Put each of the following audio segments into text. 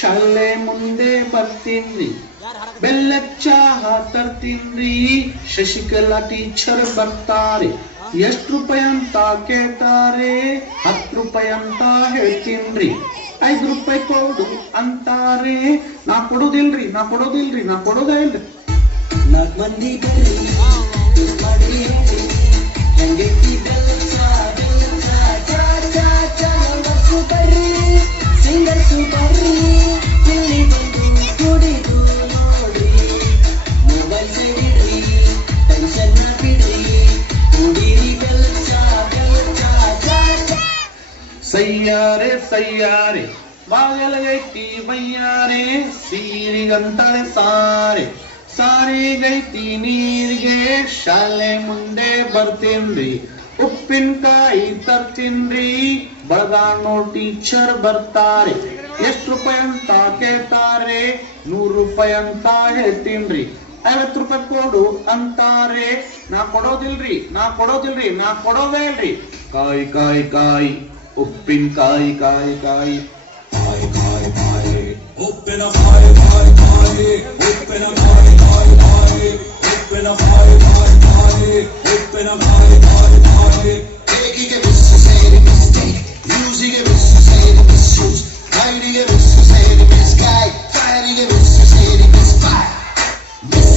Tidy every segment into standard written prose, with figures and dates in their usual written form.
ಶಾಲೆ ಮುಂದೆ ಬರ್ತೀನ್ರಿ ಬೆಲ್ಲದ ಚಹಾ ತರ್ತೀನ್ರಿ ಶಶಿಕಲಾ ಟೀಚರ್ ಬರ್ತಾರೆ ಎಷ್ಟು ರೂಪಾಯಿ ಅಂತ ಕೇಳ್ತಾರೆ 10 ರೂಪಾಯಿ ಅಂತ ಹೇಳ್ತೀನ್ರಿ 5 ರೂಪಾಯಿ ಕೊಡು ಅಂತಾರೆ ನಾ ಕೊಡೋದಿಲ್ರಿ ನಾ ಕೊಡೋದಿಲ್ರಿ ನಾ ಕೊಡೋದೇ ಇಲ್ರಿ 4 ಮಂದಿ ಬರ್ರಿ ಮಾಡಿ ಹೆಂಗೈತಿ ಬೆಲ್ಸ ಚಾ ಚಾ ಚಾ ಬರ್ರಿ ಸಿಂಗರ್ ಬರ್ರಿ ಇಲ್ಲಿ ಬಂದು ಕುಡಿದು ನೋಡ್ರಿ ಮೊಬೈಲ್ ಸೈಡಿಡ್ರಿ ಟೆನ್ಷನ್ ಬಿಡ್ರಿ ಕುಡೀರಿ ಬೆಲ್ಸ ಚಾ ಸಯ್ಯಾರೆ ಸಯ್ಯಾರೆ ಬಾಗಲಗೈತಿ ಬಯ್ಯಾರೆ ಸೀರಿಗಂತಾರೆ ಸಾರೆ ಸಾರಿಗೈತಿ ನೀರಿಗೆ ಶಾಲೆ ಮುಂದೆ ಬರ್ತೀನ್ರಿ ಉಪ್ಪಿನಕಾಯಿ ತರ್ತೀನ್ರಿ ಬಳಗಾನೋ ಟೀಚರ್ ಬರ್ತಾರೆ ಎಷ್ಟು ರೂಪಾಯಿ ಅಂತ ಕೇಳ್ತಾರೆ 100 ರೂಪಾಯಿ ಅಂತ ಹೇಳ್ತೀನ್ರಿ 50 ರೂಪಾಯಿ ಕೊಡು ಅಂತಾರೆ ನಾ ಕೊಡೋದಿಲ್ರಿ ನಾ ಕೊಡೋದಿಲ್ರಿ ನಾ ಕೊಡೋದೇ ಇಲ್ರಿ ಕಾಯಿ ಕಾಯಿ ಕಾಯಿ ಉಪ್ಪಿನಕಾಯಿ ಕಾಯಿ ಕಾಯಿ ಕಾಯಿ ಕಾಯಿ ಕಾಯಿ ಉಪ್ಪಿನ ಕಾಯಿ ಕಾಯಿ ಕಾಯಿ ಉಪ್ಪಿನ ಕಾಯಿ ಕಾಯಿ ಕಾಯಿ ಉಪ್ಪಿನ ಕಾಯಿ ಕಾಯಿ ಕಾಯಿ ಉಪ್ಪಿನ ಕಾಯಿ ಕಾಯಿ ಕಾಯಿ ಕೇಕಿಗೆ ಬಿಸಿ ಸೇರಿ ಮಿಸ್ಟೇಕ್ ಮ್ಯೂಸಿಗೆ ಬಿಸಿ ಸೇರಿ ಮಿಸ್ ಶೂಸ್ ರೈಡಿಗೆ ಬಿಸಿ ಸೇರಿ ಮಿಸ್ ಕಾಯ್ ಫೈರಿಗೆ ಬಿಸಿ ಸೇರಿ ಮಿಸ್ ಫೈರ್ ಮಿಸ್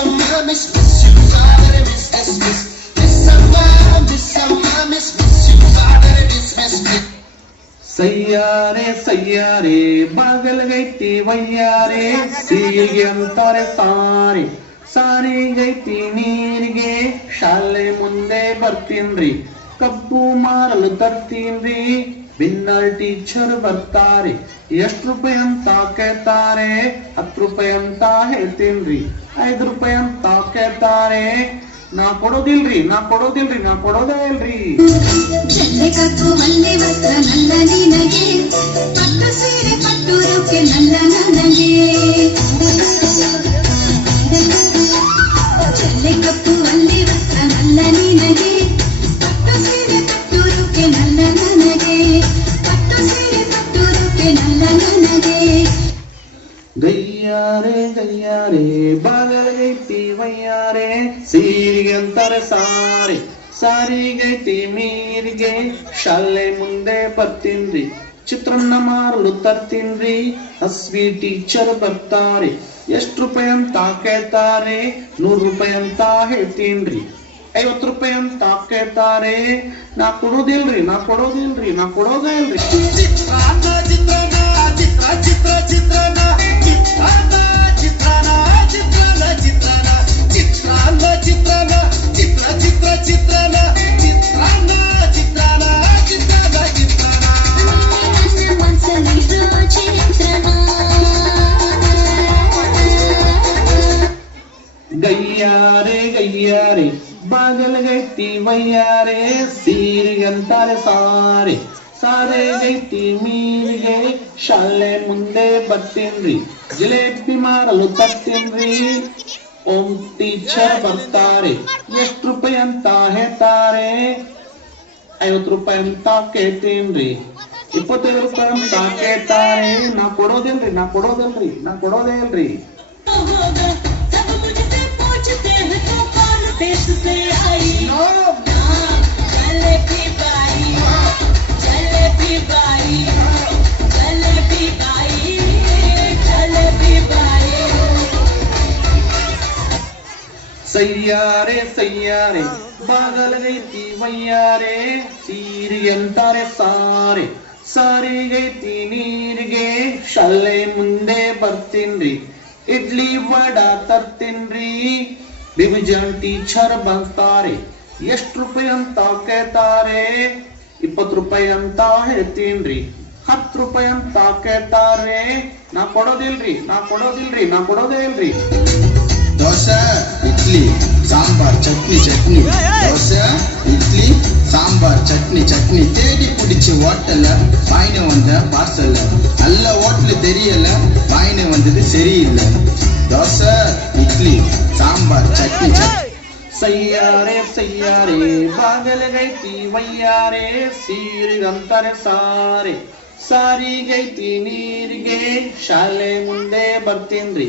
ಅಮ್ಮ ಮಿಸ್ ಯು ಫಾದರ್ ಮಿಸ್ ಎಸ್ miss miss you father miss ಸಯ್ಯಾರೆ ಸಯ್ಯಾರೆ ಬಾಗಲಗೈತಿ ವಯ್ಯಾರೆ ಸೀರಿಗೆ ಅಂತಾರೆ ಸಾರಿ ಸಾರಿಗೈತಿ ನೀರಿಗೆ ಶಾಲೆ ಮುಂದೆ ಬರ್ತೀನ್ರಿ ಕಬ್ಬು ಮಾರಲು ತರ್ತೀನ್ರಿ ಬಿನ್ನಲ್ ಟೀಚರ್ ಬರ್ತಾರೆ ಎಷ್ಟು ರೂಪಾಯಿ ಅಂತ ಕೇಳ್ತಾರೆ 10 ರೂಪಾಯಿ ಅಂತ ಹೇಳ್ತೀನ್ರಿ 5 ರೂಪಾಯಿ ಅಂತ ಕೇಳ್ತಾರೆ ನಾ ಕೊಡೋದಿಲ್ರಿ ನಾ ಕೊಡೋದಿಲ್ರಿ ನಾ ಕೊಡೋದೇ ಇಲ್ರಿ ಕತ್ತು ಮಲ್ಲೆ ವಸ್ತ್ರ ನಲ್ಲ ನಿನಗೆ ಪಟ್ಟು ಸೀರೆ ಕಟ್ಟುವುದಕ್ಕೆ ನಲ್ಲ ನನಗೆ ಚೆಲ್ಲೆ ಕಪ್ಪು ಮಲ್ಲೆ ವಸ್ತ್ರ ನಲ್ಲ ನಿನಗೆ ಪಟ್ಟು ಸೀರೆ ಕಟ್ಟುವುದಕ್ಕೆ ನಲ್ಲ ನನಗೆ ಪಟ್ಟು ಸೀರೆ ಕಟ್ಟುವುದಕ್ಕೆ ನಲ್ಲ ನನಗೆ ಗಯ್ಯಾರೆ ಗಯ್ಯಾರೆ ಬಾಗಲಗೈತಿ ವಯ್ಯಾರೆ ಸೀರಿಗೆ ಅಂತಾರೆ ಸಾರಿ ಸಾರಿಗೈತಿ ಮೀರಿಗೆ ಶಾಲೆ ಮುಂದೆ ಬರ್ತೀನ್ರಿ ಚಿತ್ರಾನ್ನ ಮಾರಲು ತರ್ತೀನ್ರಿ ಹಸ್ವಿ ಟೀಚರ್ ಬರ್ತಾರೆ ಎಷ್ಟು ರೂಪಾಯಿ ಅಂತ ಕೇಳ್ತಾರೆ 100 ರೂಪಾಯಿ ಅಂತ ಹೇಳ್ತೀನ್ರಿ 50 ರೂಪಾಯಿ ಅಂತ ಕೇಳ್ತಾರೆ ನಾ ಕೊಡೋದಿಲ್ರಿ ನಾ ಕೊಡೋದಿಲ್ರಿ ನಾ ಕೊಡೋದೇ ಇಲ್ರಿ ಗಯ್ಯಾರೆ ಗಯ್ಯಾರೆ ಬಾಗಲಗೈತಿ ವಯ್ಯಾರೆ ಸೀರಿಗಂತಾರೆ ಸಾರಿ ಸಾರೆಗೈತಿ ಮೀರಿಗೆ ಶಾಲೆ ಮುಂದೆ ಬರ್ತೀನ್ರಿ ಜಿಲೇಬಿ ಮಾರಲು ತರ್ತೀನ್ರಿ ಓಂ ಟೀಚರ್ ಬರ್ತಾರೆ ಎಷ್ಟು ರೂಪಾಯಿ ಅಂತ ಹೇಳ್ತಾರೆ 50 ರೂಪಾಯಿ ಅಂತ ಕೇಳ್ತೀನ್ರಿ 25 ರೂಪಾಯಿ ಅಂತ ಕೇಳ್ತಾರೆ ನಾ ಕೊಡೋದಿಲ್ರಿ ನಾ ಕೊಡೋದಿಲ್ರಿ ನಾ ಕೊಡೋದೇ ಇಲ್ರಿ ಸಯ್ಯಾರೆ ಸಯ್ಯಾರೆ ಬಾಗಲಗೈತಿ ವಯ್ಯಾರೆ ಸೀರಿಗೆ ಅಂತಾರೆ ಸಾರೆ ಸಾರಿಗೈತಿ ನೀರಿಗೆ ಶಾಲೆ ಮುಂದೆ ಬರ್ತೀನ್ರಿ ಇಡ್ಲಿ ವಡ ತರ್ತೀನ್ರಿ ಡಿವಿಜನ್ ಟೀಚರ್ ಬರ್ತಾರೆ ಎಷ್ಟು ರೂಪಾಯಿ ಅಂತ ಕೇಳ್ತಾರೆ 20 ರೂಪಾಯಿ ಅಂತ ಹೇಳ್ತೀನ್ರಿ 10 ರೂಪಾಯಿ ಅಂತ ಕೇಳ್ತಾರೆ ನಾ ಕೊಡೋದಿಲ್ರಿ ನಾ ಕೊಡೋದಿಲ್ರಿ ನಾ ಕೊಡೋದೇ ಇಲ್ರಿ ದೋಸೆ ಇಡ್ಲಿ ಸಾಂಬಾರ್ ಚಟ್ನಿ ಚಟ್ನಿ ದೋಸೆ இட்லி சாம்பார் சட்னி சட்னி தேடி பிடிச்சி ஹோட்டல்ல வாங்கிட்டு வந்த பார்சல் நல்ல ஹோட்டல் தெரியல வாங்கிட்டு வந்தது சரியில்லை தோசை இட்லி சாம்பார் சட்னி ಸಯ್ಯಾರೆ ಸಯ್ಯಾರೆ ಬಾಗಲಗೈತಿ ವಯ್ಯಾರೆ ಸೀರಿಗಂತಾರೆ ಸಾರೆ ಸಾರಿಗೈತಿ ನೀರಿಗೆ ಶಾಲೆ ಮುಂದೆ ಬರ್ತೀನ್ರಿ.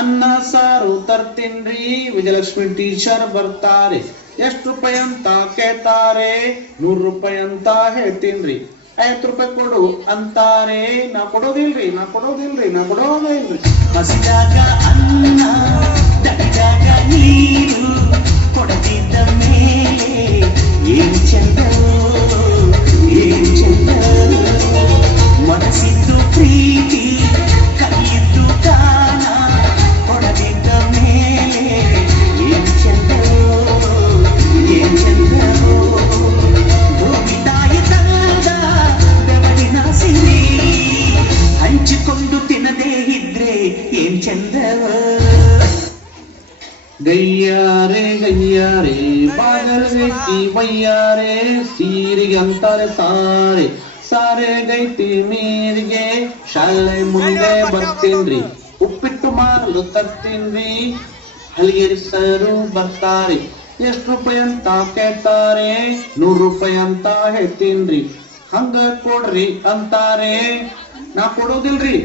ಅನ್ನ ಸಾರು ತರ್ತೀನ್ರಿ, ವಿಜಯಲಕ್ಷ್ಮಿ ಟೀಚರ್ ಬರ್ತಾರೆ. ಎಷ್ಟು ರೂಪಾಯಿ ಅಂತ ಕೇಳ್ತಾರೆ, 100 ರೂಪಾಯಿ ಅಂತ ಹೇಳ್ತೀನ್ರಿ. 50 ರೂಪಾಯಿ ಕೊಡು ಅಂತಾರೆ, ನಾ ಕೊಡೋದಿಲ್ರಿ. ಹಸಿದಾಗ ಅನ್ನ ದಣಿದಾಗ ನೀರು ಕೊಡದಿದ್ದ ಮೇಲೆ ಏನ್ ಚಂದವೋ ಏನ್ ಚಂದವೋ. ಮನಸ್ಸಿದ್ದು ಪ್ರೀತಿ ಕೈಯಿದ್ದು ದಾನ ಕೊಡದಿದ್ದ ಮೇಲೆ ಏನ್ ಚಂದವೋ ಏನ್ ಚಂದವೋ. ಭೂಮಿ ತಾಯಿ ತಂದ ಬೆವರಿನ ಸಿರಿ ಹಂಚಿಕೊಂಡು ತಿನ್ನದೇ ಇದ್ರೆ ಏನ್ ಚಂದವೋ. ಗಯ್ಯಾರೆ ಬಾಗಲ್ಗೈತಿ ವಯ್ಯಾರೆ, ಸೀರಿಗೆ ಅಂತಾರೆ ಸಾರೆ. ಸಾರೆಗೈತಿ ನೀರಿಗೆ ಶಾಲೆ ಮುಂದೆ ಬರ್ತೀನ್ರಿ. ಉಪ್ಪಿಟ್ಟು ಮಾರಲು ತರ್ತೀನ್ರಿ, ಹಲಿಗೆರಿಸರು ಬರ್ತಾರೆ. ಎಷ್ಟು ರೂಪಾಯಿ ಅಂತ ಕೇಳ್ತಾರೆ, 100 ರೂಪಾಯಿ ಅಂತ ಹೇಳ್ತೀನ್ರಿ. ಹಂಗ ಕೊಡ್ರಿ ಅಂತಾರೆ, ನಾ ಕೊಡೋದಿಲ್ರಿ.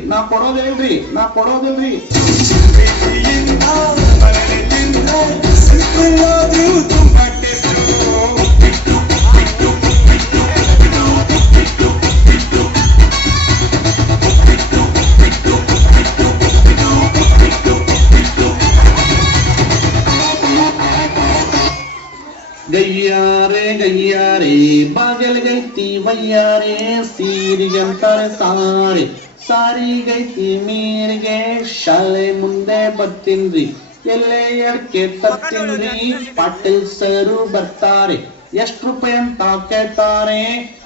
ಗಯ್ಯಾರೆ ಬಾಗಲ್ಗೈತಿ ವಯ್ಯಾರೆ, ಸೀರಿಗೆ ಅಂತಾರೆ ಸಾರೆ. ಸಾರಿಗೈತಿ ನೀರಿಗೆ ಶಾಲೆ ಮುಂದೆ ಬರ್ತೀನ್ರಿ. ಎಲ್ಲೇ ಅಡ್ಕೆ ತರ್ತೀನ್ರಿ, ಪಾಟೀಲ್ ಸರು ಬರ್ತಾರೆ. ಎಷ್ಟು ರೂಪಾಯಿ ಅಂತ ಕೇಳ್ತಾರೆ,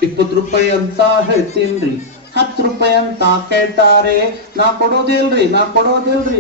20 ರೂಪಾಯಿ ಅಂತ ಹೇಳ್ತೀನ್ರಿ. 10 ರೂಪಾಯಿ ಅಂತ ಕೇಳ್ತಾರೆ, ನಾ ಕೊಡೋದಿಲ್ರಿ.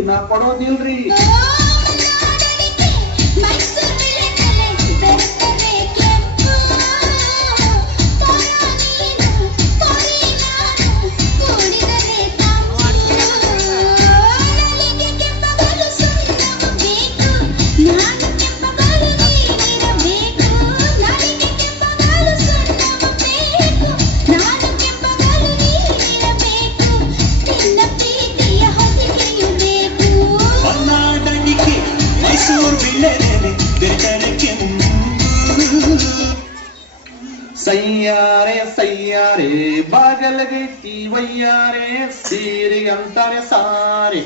ಸಯ್ಯಾರೆ ಬಾಗಲ್ಗೈತಿ ವಯ್ಯಾರೆ, ಸೀರಿಗೆ ಅಂತಾರೆ ಸಾರೆ.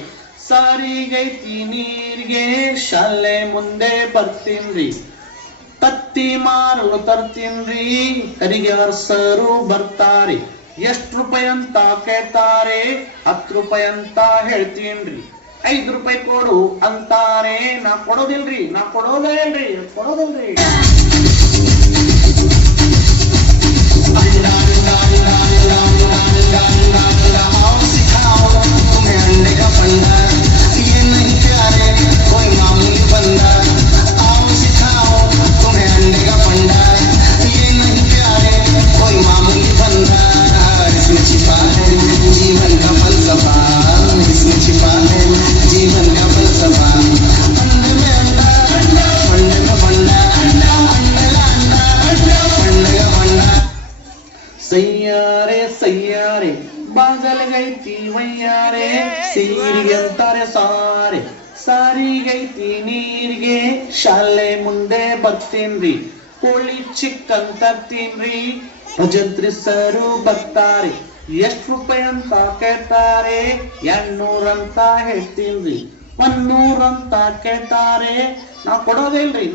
ಸಾರಿಗೈತಿ ನೀರಿಗೆ ಶಾಲೆ ಮುಂದೆ ಬರ್ತೀನ್ರಿ. ತತ್ತಿ ಮಾರಲು ತರ್ತೀನ್ರಿ, ಕರಿಗೆ ಅರಸರು ಬರ್ತಾರೆ. ಎಷ್ಟು ರೂಪಾಯಿ ಅಂತ ಕೇಳ್ತಾರೆ, 10 ರೂಪಾಯಿ ಅಂತ ಹೇಳ್ತೀನ್ರಿ. 5 ರೂಪಾಯಿ ಕೊಡು ಅಂತಾರೆ, ನಾ ಕೊಡೋದಿಲ್ರಿ. जीवन का फलसफा इसमें छिपा है, जीवन का फलसफा। अंडे में अंडा, अंडे में बंडा, अंडे का बंडा। ಸಯ್ಯಾರೆ ಬಾಗಲ್ಗೈತಿ ವಯ್ಯಾರೆ, ಸೀರಿಗೆ ಅಂತಾರೆ ಸಾರೆ. ಸಾರಿಗೈತಿ ನೀರಿಗೆ ಶಾಲೆ ಮುಂದೆ ಬರ್ತೀನ್ರಿ. ಕೋಳಿ ಚಿಕನ್ ತರ್ತೀನ್ರಿ, ಭಜಂತ್ರಿ ಸರು ಬರ್ತಾರೆ. ಎಷ್ಟು ರೂಪಾಯಿ ಅಂತ ಕೇಳ್ತಾರೆ, 200 ಅಂತ ಹೇಳ್ತೀನ್ರಿ. 100 ಅಂತ ಕೇಳ್ತಾರೆ, ನಾ ಕೊಡೋದಿಲ್ರಿ.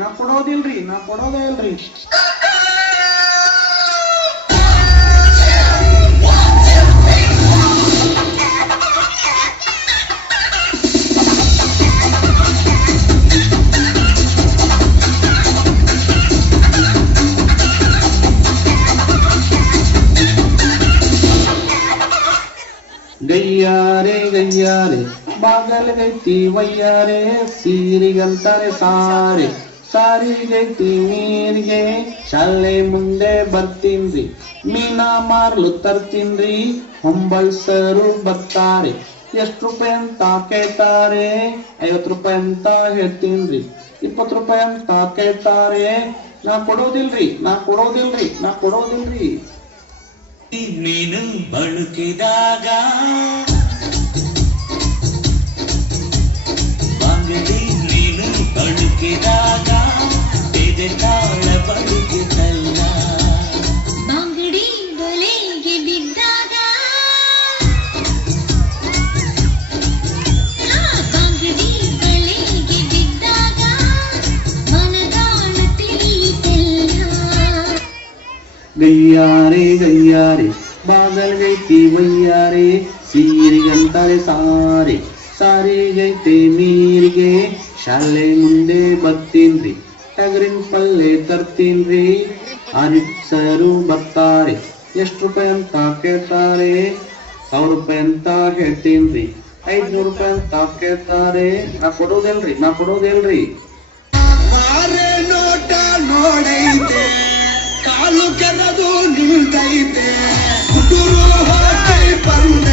ಗಯ್ಯಾರೆ ಬಾಗಲ್ಗೈತಿ ವಯ್ಯಾರೆ, ಸೀರಿಗಂತಾರೆ ಸಾರೆ. ಸಾರಿಗೈತಿ ನೀರಿಗೆ ಶಾಲೆ ಮುಂದೆ ಬರ್ತೀನ್ರಿ. ಮೀನಾ ಮಾರ್ಲು ತರ್ತೀನ್ರಿ, ಹೊಂಬೈಸರು ಬರ್ತಾರೆ. ಎಷ್ಟು ರೂಪಾಯಿ ಅಂತ ಕೇಳ್ತಾರೆ, 50 ರೂಪಾಯಿ ಅಂತ ಹೇಳ್ತೀನ್ರಿ. 20 ರೂಪಾಯಿ ಅಂತ ಕೇಳ್ತಾರೆ, ನಾ ಕೊಡೋದಿಲ್ರಿ. ನೀನು ಬಳುಕಿದಾಗ ಬಂಗಡಿ ನೀನು ಬಳುಕಿದಾಗ ಎದೆ ತಾಳ ಬಳುಕಿತಲ್ಲ ಬಾಂಗಡಿ ಬಲೆಗೆ ಬಿದ್ದಾಗ ಬಾಂಗಡಿ ಬಲೆಗೆ ಬಿದ್ದಾಗ ಮನದಾಳ ತಿಳಿಯಿತೆಲ್ಲ ಗಯ್ಯಾರೆ ಗಯ್ಯಾರೆ ಬಾಗಲ್ಗೈತಿ ವಯ್ಯಾರೆ ಸೀರಿಗಂತಾರೆ ಸಾರೆ ಸಾರಿಗೈತೆ ನೀರಿಗೆ ಶಾಲೆ ಮುಂದೆ ಬರ್ತೀನ್ರಿ ಟಗರಿನ ಪಲ್ಲೆ ತರ್ತೀನ್ರಿ ಆರಿಸರು ಬರ್ತಾರೆ ಎಷ್ಟು ರೂಪಾಯಿ ಅಂತ ಕೇಳ್ತಾರೆ 1000 ರೂಪಾಯಿ ಅಂತ ಹೇಳ್ತೀನ್ರಿ 500 ರೂಪಾಯಿ ಅಂತ ಕೇಳ್ತಾರೆ ನಾ ಕೊಡೋದಿಲ್ರಿ ಮಾರೆ ನೋಟ ನೋಡೈತೆ ಕಾಲು ಕೆರದು ನಿಲ್ತೈತೆ ಗುರು ಹೊರಟೈ ಬಂದ